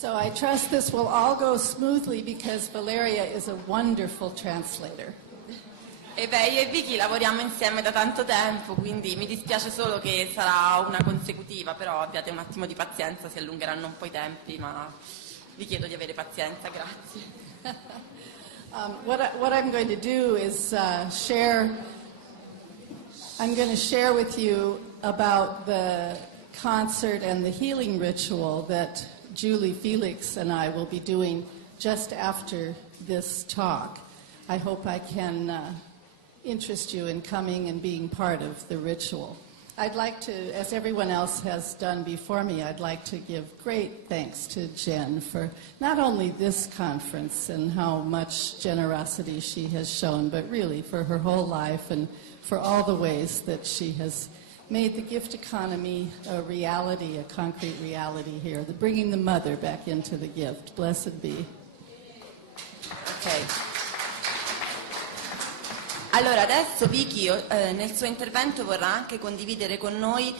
So I trust this will all go smoothly because Valeria is a wonderful translator. E beh, io e Vicky lavoriamo insieme da tanto tempo, quindi mi dispiace solo che sarà una consecutiva, però abbiate un attimo di pazienza, si allungheranno un po' i tempi, ma vi chiedo di avere pazienza, grazie. What I'm going to do is I'm going to share with you about the concert and the healing ritual that Julie Felix and I will be doing just after this talk. I hope I can interest you in coming and being part of the ritual. I'd like to, as everyone else has done before me, I'd like to give great thanks to Jen for not only this conference and how much generosity she has shown, but really for her whole life and for all the ways that she has made the gift economy a reality, a concrete reality here, the bringing the mother back into the gift. Blessed be. Okay. Allora adesso Vicky nel suo intervento vorrà anche condividere con noi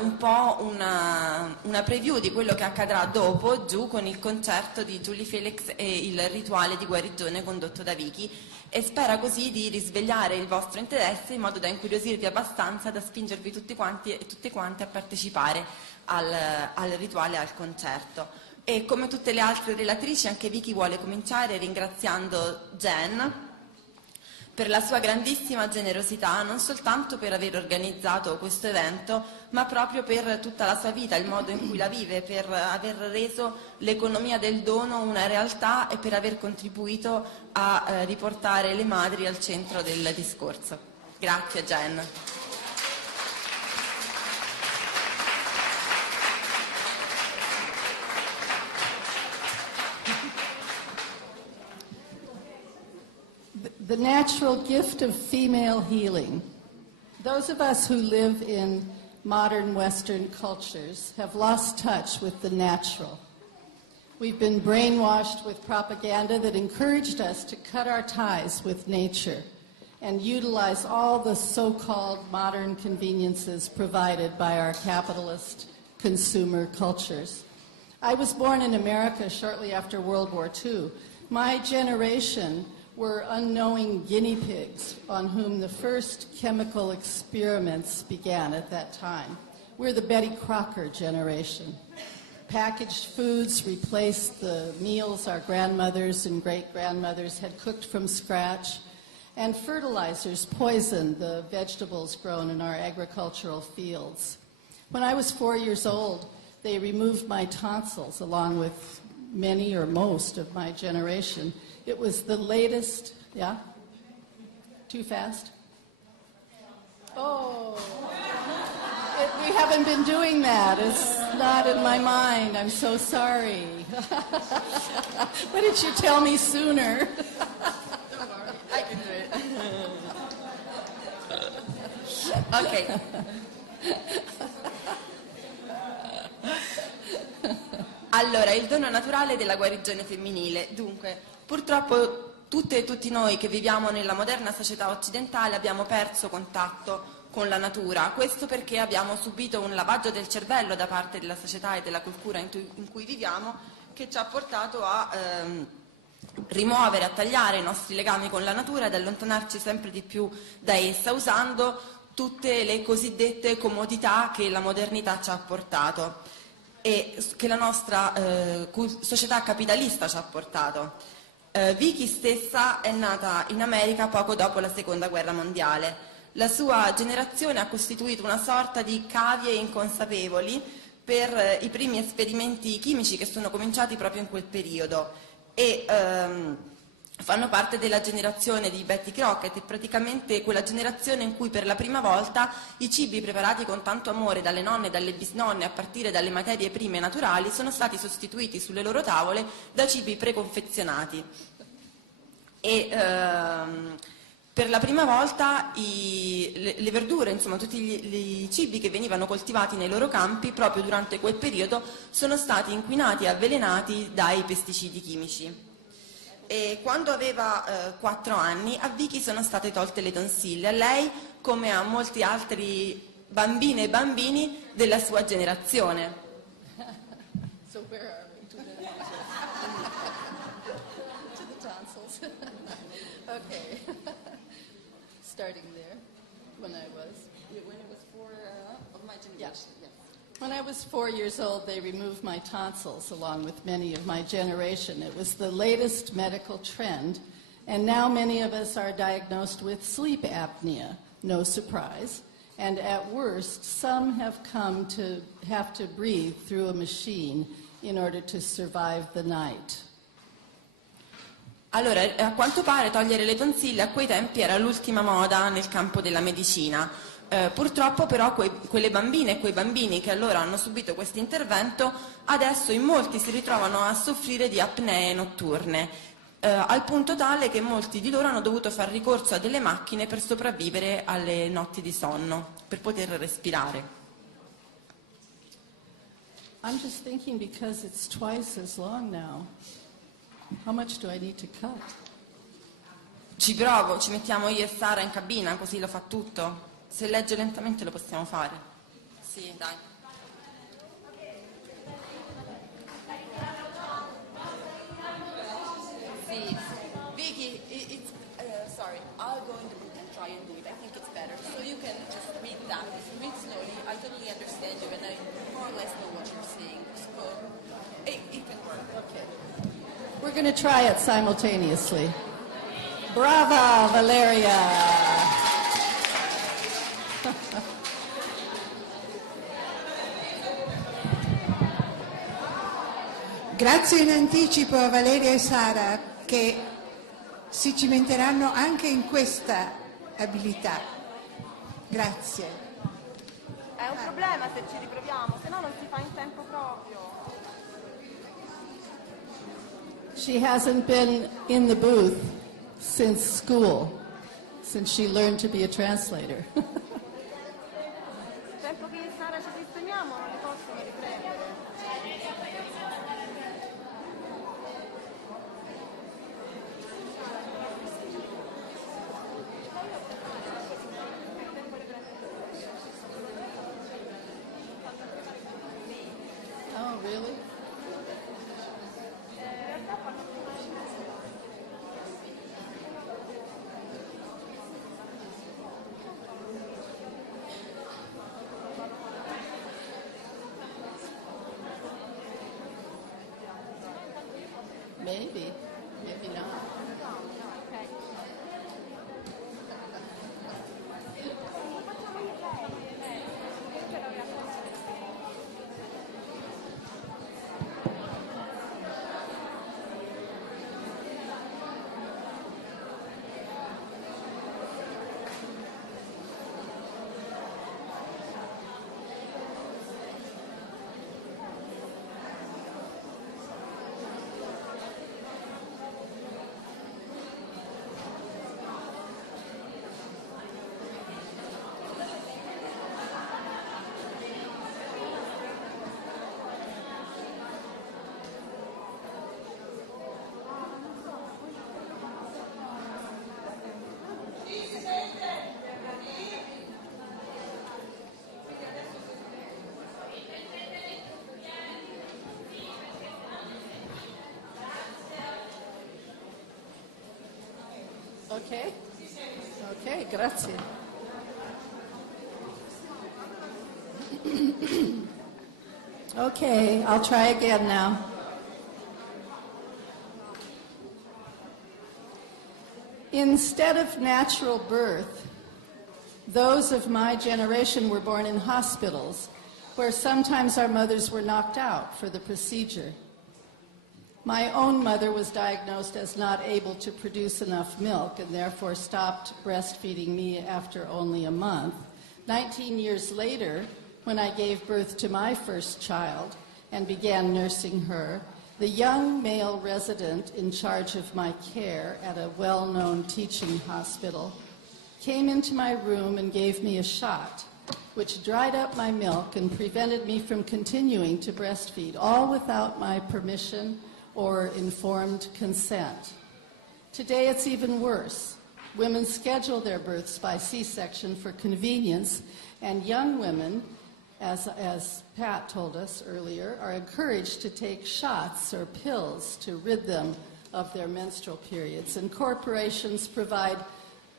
un po' una preview di quello che accadrà dopo giù con il concerto di Julie Felix e il rituale di guarigione condotto da Vicky, e spera così di risvegliare il vostro interesse in modo da incuriosirvi abbastanza da spingervi tutti quanti e tutte quante a partecipare al rituale, al concerto. E come tutte le altre relatrici anche Vicky vuole cominciare ringraziando Jen per la sua grandissima generosità, non soltanto per aver organizzato questo evento, ma proprio per tutta la sua vita, il modo in cui la vive, per aver reso l'economia del dono una realtà e per aver contribuito a riportare le madri al centro del discorso. Grazie Jen. The natural gift of female healing. Those of us who live in modern Western cultures have lost touch with the natural. We've been brainwashed with propaganda that encouraged us to cut our ties with nature and utilize all the so-called modern conveniences provided by our capitalist consumer cultures. I was born in America shortly after World War II. My generation were unknowing guinea pigs on whom the first chemical experiments began at that time. We're the Betty Crocker generation. Packaged foods replaced the meals our grandmothers and great-grandmothers had cooked from scratch, and fertilizers poisoned the vegetables grown in our agricultural fields. When I was 4 years old, they removed my tonsils along with many or most of my generation. It was the latest, yeah? Too fast? Oh, we haven't been doing that. It's not in my mind. I'm so sorry. Why didn't you tell me sooner? Don't worry, I can do it. Ok. Allora, il dono naturale della guarigione femminile. Dunque, purtroppo tutte e tutti noi che viviamo nella moderna società occidentale abbiamo perso contatto con la natura. Questo perché abbiamo subito un lavaggio del cervello da parte della società e della cultura in cui viviamo, che ci ha portato a rimuovere, a tagliare i nostri legami con la natura ed allontanarci sempre di più da essa, usando tutte le cosiddette comodità che la modernità ci ha portato e che la nostra società capitalista ci ha portato. Vicky stessa è nata in America poco dopo la Seconda Guerra Mondiale. La sua generazione ha costituito una sorta di cavie inconsapevoli per i primi esperimenti chimici che sono cominciati proprio in quel periodo e fanno parte della generazione di Betty Crockett, e praticamente quella generazione in cui per la prima volta i cibi preparati con tanto amore dalle nonne e dalle bisnonne a partire dalle materie prime naturali sono stati sostituiti sulle loro tavole da cibi preconfezionati. E per la prima volta le verdure, insomma tutti i cibi che venivano coltivati nei loro campi proprio durante quel periodo sono stati inquinati e avvelenati dai pesticidi chimici. E quando aveva 4 anni a Vicky sono state tolte le tonsille, a lei come a molti altri bambine e bambini della sua generazione. So where are we? To the tonsils. Okay. Starting there, when it was 4 of my generation. Yeah. Yes. When I was 4 years old, they removed my tonsils along with many of my generation. It was the latest medical trend, and now many of us are diagnosed with sleep apnea. No surprise. And at worst, some have come to have to breathe through a machine in order to survive the night. Allora, a quanto pare togliere le tonsille a quei tempi era l'ultima moda nel campo della medicina. Purtroppo però quelle bambine e quei bambini che allora hanno subito questo intervento adesso in molti si ritrovano a soffrire di apnee notturne, al punto tale che molti di loro hanno dovuto far ricorso a delle macchine per sopravvivere alle notti di sonno, per poter respirare. I'm just thinking because it's twice as long now. How much do I need to cut? Ci provo, ci mettiamo io e Sara in cabina, così lo fa tutto. Se legge lentamente lo possiamo fare. Sì, dai. Sì. Vicky, it's sorry. I'll go in the book and try and do it. I think it's better. So you can just read that. Read slowly. I totally understand you and I more or less know what you're saying. So it can work. Okay. We're going to try it simultaneously. Brava, Valeria! Grazie in anticipo a Valeria e Sara che si cimenteranno anche in questa abilità. Grazie. È un problema se ci riproviamo, se no non si fa in tempo proprio. She hasn't been in the booth since school, since she learned to be a translator. Il tempo che io e Sara ci sistemiamo non li possono riprendere. Oh, really? Maybe, maybe not. Okay? Okay, grazie. Okay, I'll try again now. Instead of natural birth, those of my generation were born in hospitals, where sometimes our mothers were knocked out for the procedure. My own mother was diagnosed as not able to produce enough milk and therefore stopped breastfeeding me after only a month. 19 years later, when I gave birth to my first child and began nursing her, the young male resident in charge of my care at a well-known teaching hospital came into my room and gave me a shot, which dried up my milk and prevented me from continuing to breastfeed, all without my permission or informed consent. Today it's even worse. Women schedule their births by C-section for convenience, and young women as Pat told us earlier, are encouraged to take shots or pills to rid them of their menstrual periods. And corporations provide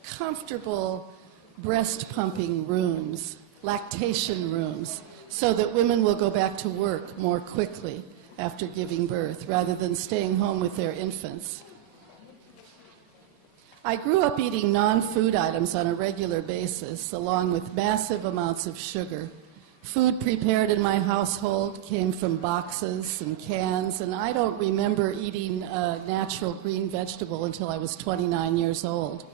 comfortable breast pumping rooms, lactation rooms, so that women will go back to work more quickly after giving birth rather than staying home with their infants. I grew up eating non-food items on a regular basis, along with massive amounts of sugar. Food prepared in my household came from boxes and cans, and I don't remember eating a natural green vegetable until I was 29 years old.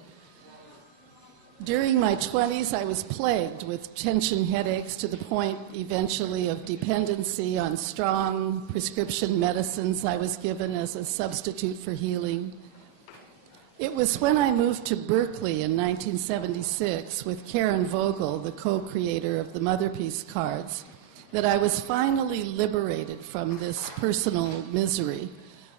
During my 20s, I was plagued with tension headaches to the point eventually of dependency on strong prescription medicines I was given as a substitute for healing. It was when I moved to Berkeley in 1976 with Karen Vogel, the co-creator of the Mother Peace cards, that I was finally liberated from this personal misery.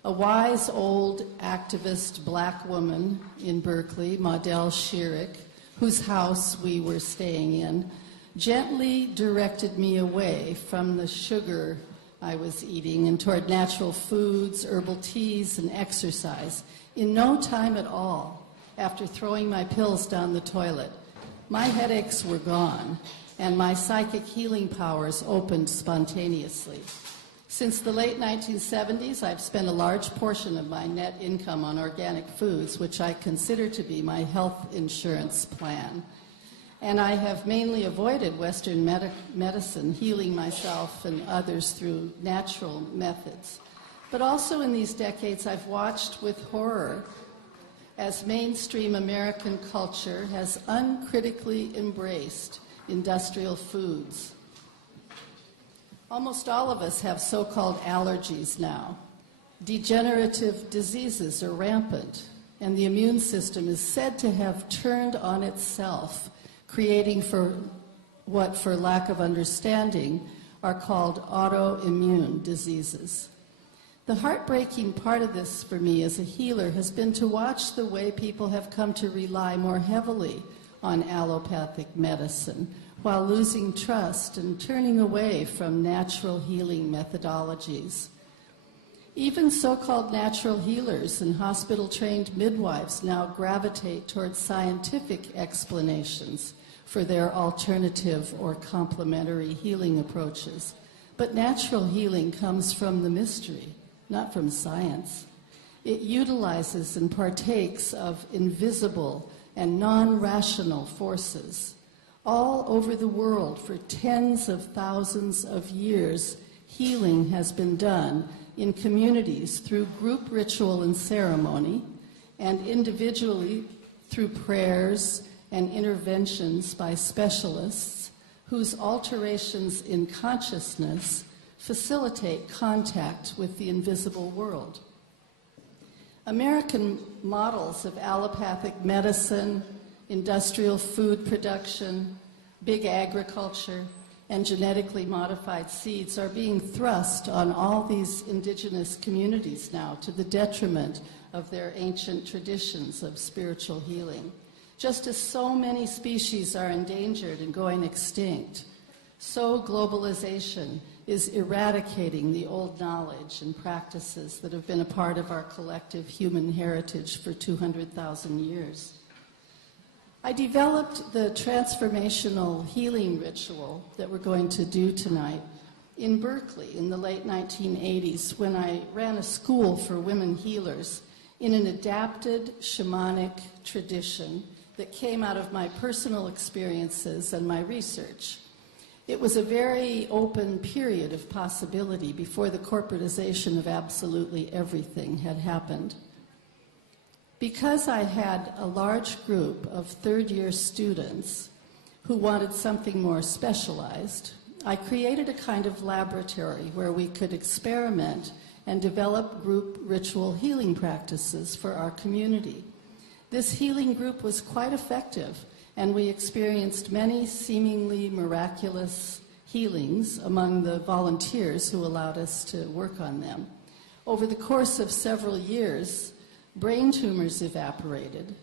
A wise old activist black woman in Berkeley, Maudel Schierick, whose house we were staying in, gently directed me away from the sugar I was eating and toward natural foods, herbal teas, and exercise. In no time at all, after throwing my pills down the toilet, my headaches were gone and my psychic healing powers opened spontaneously. Since the late 1970s, I've spent a large portion of my net income on organic foods, which I consider to be my health insurance plan. And I have mainly avoided Western medicine, healing myself and others through natural methods. But also in these decades, I've watched with horror as mainstream American culture has uncritically embraced industrial foods. Almost all of us have so-called allergies now. Degenerative diseases are rampant, and the immune system is said to have turned on itself, creating what, for lack of understanding, are called autoimmune diseases. The heartbreaking part of this for me as a healer has been to watch the way people have come to rely more heavily on allopathic medicine while losing trust and turning away from natural healing methodologies. Even so-called natural healers and hospital-trained midwives now gravitate towards scientific explanations for their alternative or complementary healing approaches. But natural healing comes from the mystery, not from science. It utilizes and partakes of invisible and non-rational forces. All over the world, for tens of thousands of years, healing has been done in communities through group ritual and ceremony, and individually through prayers and interventions by specialists whose alterations in consciousness facilitate contact with the invisible world. American models of allopathic medicine, industrial food production, big agriculture, and genetically modified seeds are being thrust on all these indigenous communities now to the detriment of their ancient traditions of spiritual healing. Just as so many species are endangered and going extinct, so globalization is eradicating the old knowledge and practices that have been a part of our collective human heritage for 200,000 years. I developed the transformational healing ritual that we're going to do tonight in Berkeley in the late 1980s when I ran a school for women healers in an adapted shamanic tradition that came out of my personal experiences and my research. It was a very open period of possibility before the corporatization of absolutely everything had happened. Because I had a large group of third-year students who wanted something more specialized, I created a kind of laboratory where we could experiment and develop group ritual healing practices for our community. This healing group was quite effective, and we experienced many seemingly miraculous healings among the volunteers who allowed us to work on them. Over the course of several years, brain tumors evaporated.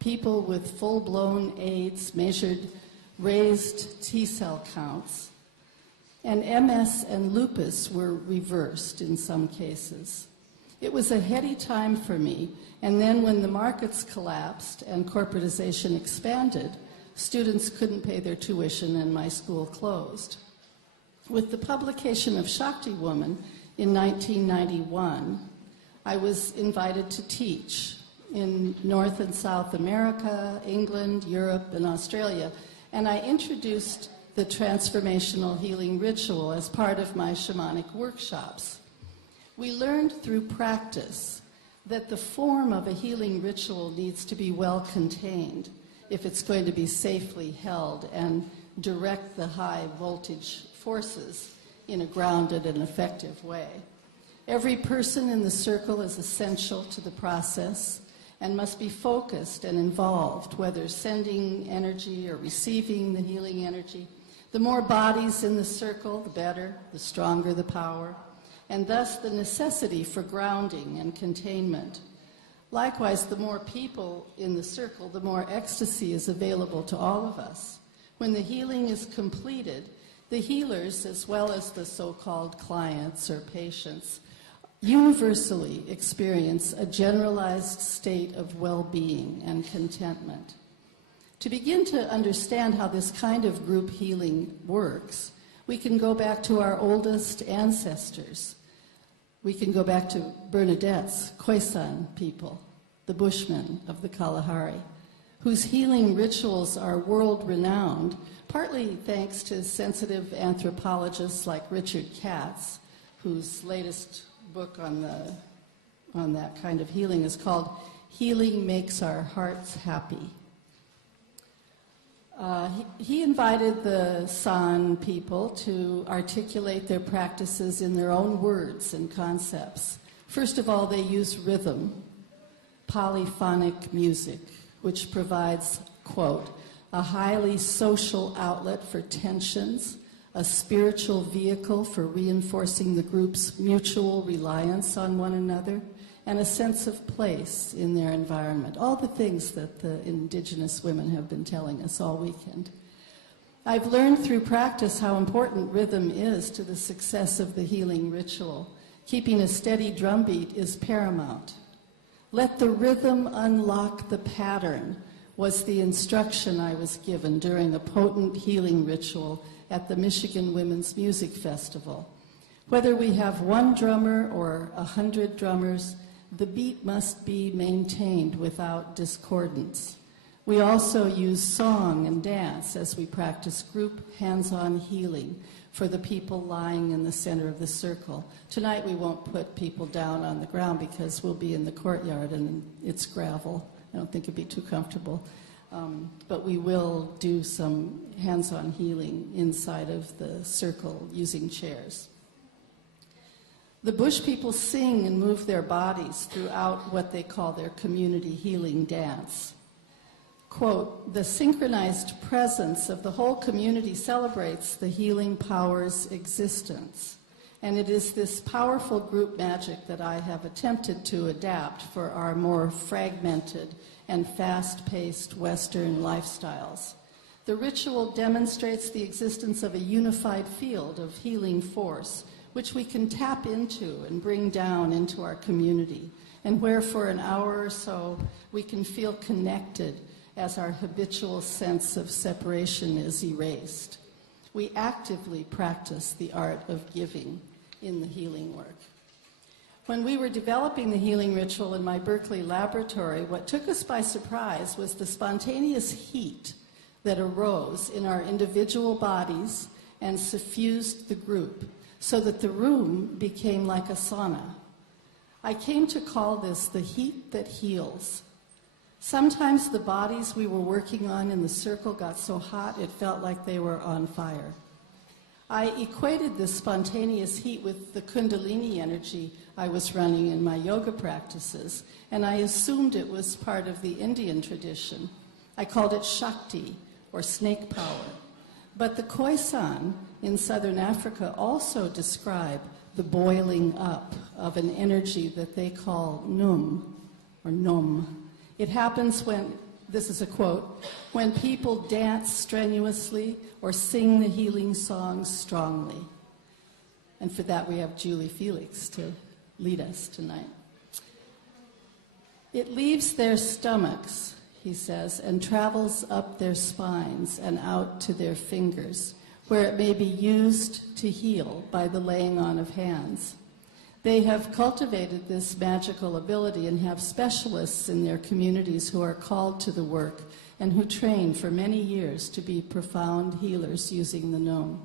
People with full-blown AIDS measured raised T-cell counts. and MS and lupus were reversed in some cases. It was a heady time for me, and then when the markets collapsed and corporatization expanded, students couldn't pay their tuition and my school closed. With the publication of Shakti Woman in 1991, I was invited to teach in North and South America, England, Europe, and Australia, and I introduced the transformational healing ritual as part of my shamanic workshops. We learned through practice that the form of a healing ritual needs to be well contained if it's going to be safely held and direct the high voltage forces in a grounded and effective way. Every person in the circle is essential to the process and must be focused and involved, whether sending energy or receiving the healing energy. The more bodies in the circle, the better, the stronger the power, and thus the necessity for grounding and containment. Likewise, the more people in the circle, the more ecstasy is available to all of us. When the healing is completed, the healers, as well as the so-called clients or patients, universally experience a generalized state of well-being and contentment. To begin to understand how this kind of group healing works, we can go back to our oldest ancestors. We can go back to Bernadette's Khoisan people, the Bushmen of the Kalahari, whose healing rituals are world-renowned, partly thanks to sensitive anthropologists like Richard Katz, whose latest book on that kind of healing is called Healing Makes Our Hearts Happy. He invited the San people to articulate their practices in their own words and concepts. First of all, they use rhythm, polyphonic music, which provides, quote, a highly social outlet for tensions, a spiritual vehicle for reinforcing the group's mutual reliance on one another, and a sense of place in their environment. All the things that the indigenous women have been telling us all weekend. I've learned through practice how important rhythm is to the success of the healing ritual. Keeping a steady drumbeat is paramount. Let the rhythm unlock the pattern was the instruction I was given during a potent healing ritual at the Michigan Women's Music Festival. Whether we have one drummer or 100 drummers, the beat must be maintained without discordance. We also use song and dance as we practice group hands-on healing for the people lying in the center of the circle. Tonight we won't put people down on the ground because we'll be in the courtyard and it's gravel. I don't think it'd be too comfortable. But we will do some hands-on healing inside of the circle using chairs. The Bush people sing and move their bodies throughout what they call their community healing dance. Quote, the synchronized presence of the whole community celebrates the healing power's existence. And it is this powerful group magic that I have attempted to adapt for our more fragmented and fast-paced Western lifestyles. The ritual demonstrates the existence of a unified field of healing force, which we can tap into and bring down into our community, and where for an hour or so we can feel connected as our habitual sense of separation is erased. We actively practice the art of giving in the healing work. When we were developing the healing ritual in my Berkeley laboratory, what took us by surprise was the spontaneous heat that arose in our individual bodies and suffused the group, so that the room became like a sauna. I came to call this the heat that heals. Sometimes the bodies we were working on in the circle got so hot it felt like they were on fire. I equated this spontaneous heat with the Kundalini energy I was running in my yoga practices, and I assumed it was part of the Indian tradition. I called it Shakti, or snake power. But the Khoisan in southern Africa also describe the boiling up of an energy that they call num, or nom. It happens when, this is a quote, when people dance strenuously or sing the healing songs strongly. And for that, we have Julie Felix to lead us tonight. It leaves their stomachs, he says, and travels up their spines and out to their fingers, where it may be used to heal by the laying on of hands. They have cultivated this magical ability and have specialists in their communities who are called to the work and who train for many years to be profound healers using the known.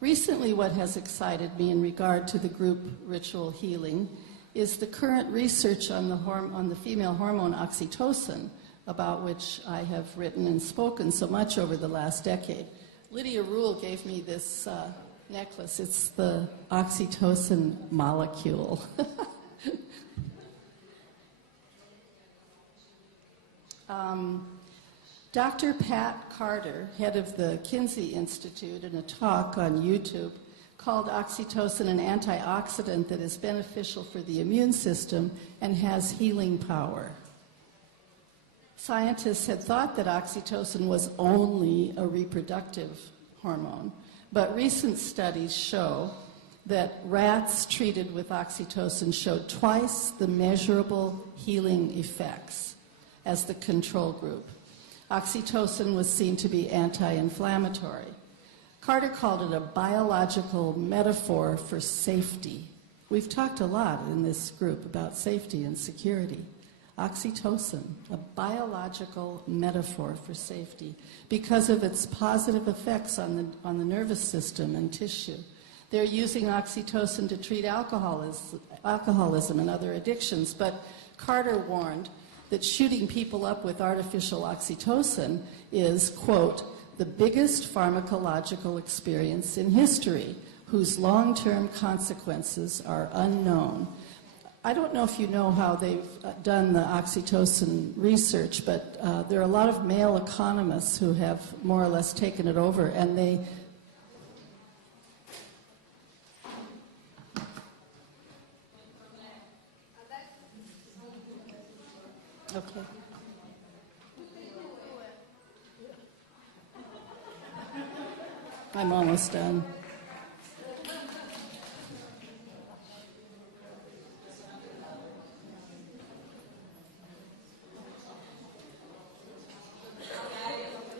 Recently, what has excited me in regard to the group ritual healing is the current research on the female hormone oxytocin, about which I have written and spoken so much over the last decade. Lydia Rule gave me this necklace. It's the oxytocin molecule. Dr. Pat Carter, head of the Kinsey Institute, in a talk on YouTube, called oxytocin an antioxidant that is beneficial for the immune system and has healing power. Scientists had thought that oxytocin was only a reproductive hormone, but recent studies show that rats treated with oxytocin showed twice the measurable healing effects as the control group. Oxytocin was seen to be anti-inflammatory. Carter called it a biological metaphor for safety. We've talked a lot in this group about safety and security. Oxytocin, a biological metaphor for safety because of its positive effects on the nervous system and tissue. They're using oxytocin to treat alcoholism and other addictions, but Carter warned that shooting people up with artificial oxytocin is, quote, the biggest pharmacological experience in history, whose long-term consequences are unknown. I don't know if you know how they've done the oxytocin research, but there are a lot of male economists who have more or less taken it over, and they... Okay. I'm almost done.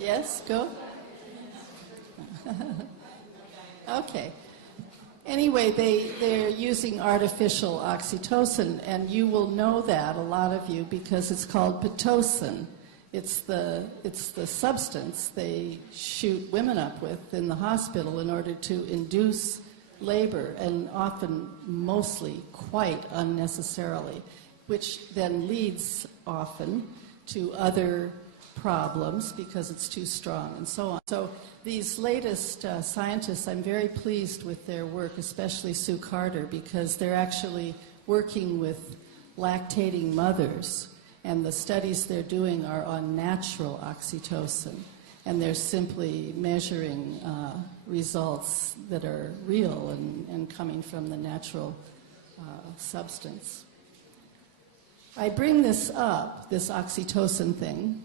Yes, go. Okay. Anyway, they're using artificial oxytocin, and you will know that, a lot of you, because it's called Pitocin. It's the substance they shoot women up with in the hospital in order to induce labor, and often, mostly, quite unnecessarily, which then leads often to other problems because it's too strong and so on. So these latest scientists, I'm very pleased with their work, especially Sue Carter, because they're actually working with lactating mothers, and the studies they're doing are on natural oxytocin, and they're simply measuring results that are real and coming from the natural substance. I bring this up, this oxytocin thing,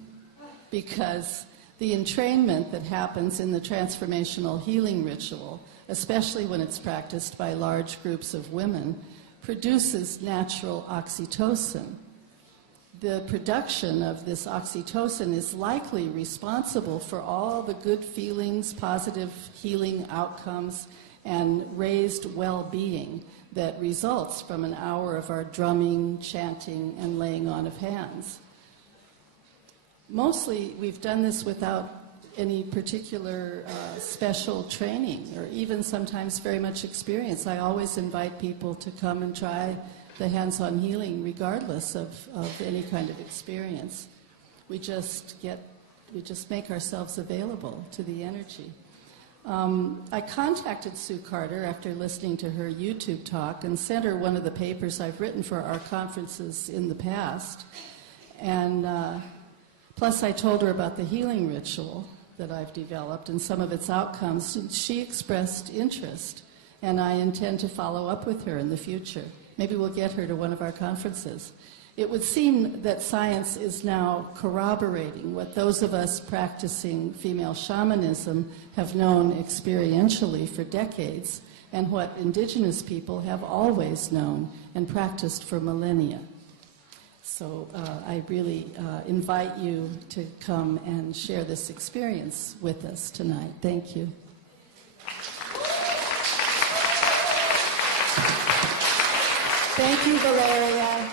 because the entrainment that happens in the transformational healing ritual, especially when it's practiced by large groups of women, produces natural oxytocin. The production of this oxytocin is likely responsible for all the good feelings, positive healing outcomes, and raised well-being that results from an hour of our drumming, chanting, and laying on of hands. Mostly, we've done this without any particular special training, or even sometimes very much experience. I always invite people to come and try the hands-on healing regardless of any kind of experience. We just make ourselves available to the energy. I contacted Sue Carter after listening to her YouTube talk and sent her one of the papers I've written for our conferences in the past. And plus, I told her about the healing ritual that I've developed and some of its outcomes. And she expressed interest, and I intend to follow up with her in the future. Maybe we'll get her to one of our conferences. It would seem that science is now corroborating what those of us practicing female shamanism have known experientially for decades, and what indigenous people have always known and practiced for millennia. So I really invite you to come and share this experience with us tonight. Thank you. Thank you, Valeria.